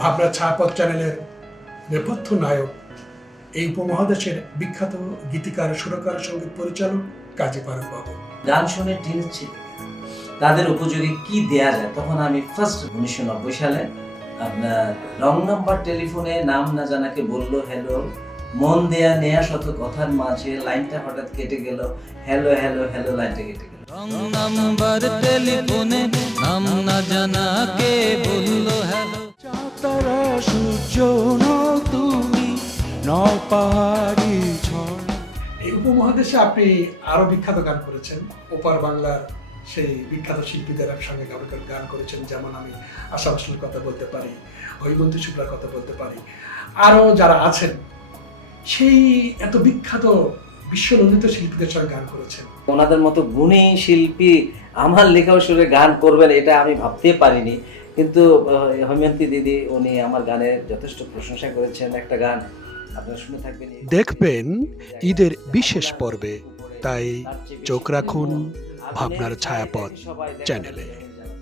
ভাবনা ছায়াপথ চ্যানেলের নেপথ্য নায়ক, এই উপমহাদেশের বিখ্যাত গীতিকার, সুরকার, সঙ্গীত পরিচালক কাজী ফারুক বাবু। গান শুনে টেনেছি তাদের উপযোগী কি দেয়া যায়। তখন আমি ফার্স্ট 1990 সালে আপনার রং নাম্বার টেলিফোনে নাম না জানাকে বললো হ্যালো, মন দেয়া নেয়া শত কথার মাঝে লাইনটা হঠাৎ কেটে গেল, হ্যালো হ্যালো হ্যালো লাইনটা কেটে গেল। রং নাম্বার টেলিফোনে নাম না জানাকে বললো হ্যালো। চাতারা সূর্য নও তুমি, নও পাহাড়ি ঝর্ণা। এই উপমহাদেশে আপনি আরো বিখ্যাত গান করেছেন। ওপার বাংলার সেই বিখ্যাত শিল্পীদের সঙ্গে গান করেছেন, যেমন আমি আশা ভোসলের কথা বলতে পারি, হৈমন্তী শুক্লার কথা বলতে পারি, আরো যারা আছেন সেই এত বিখ্যাত বিশ্বনন্দিত শিল্পীদের সঙ্গে গান করেছেন। ওনাদের মতো গুণী শিল্পী আমার লেখা সুরে গান করবেন এটা আমি ভাবতে পারিনি, কিন্তু হৈমন্তী দিদি উনি আমার গানের যথেষ্ট প্রশংসা করেছেন। একটা গান আপনারা শুনে থাকবেন, দেখবেন ঈদের বিশেষ পর্বে, তাই চোখ রাখুন ভাবনার ছায়াপথ চ্যানেলে।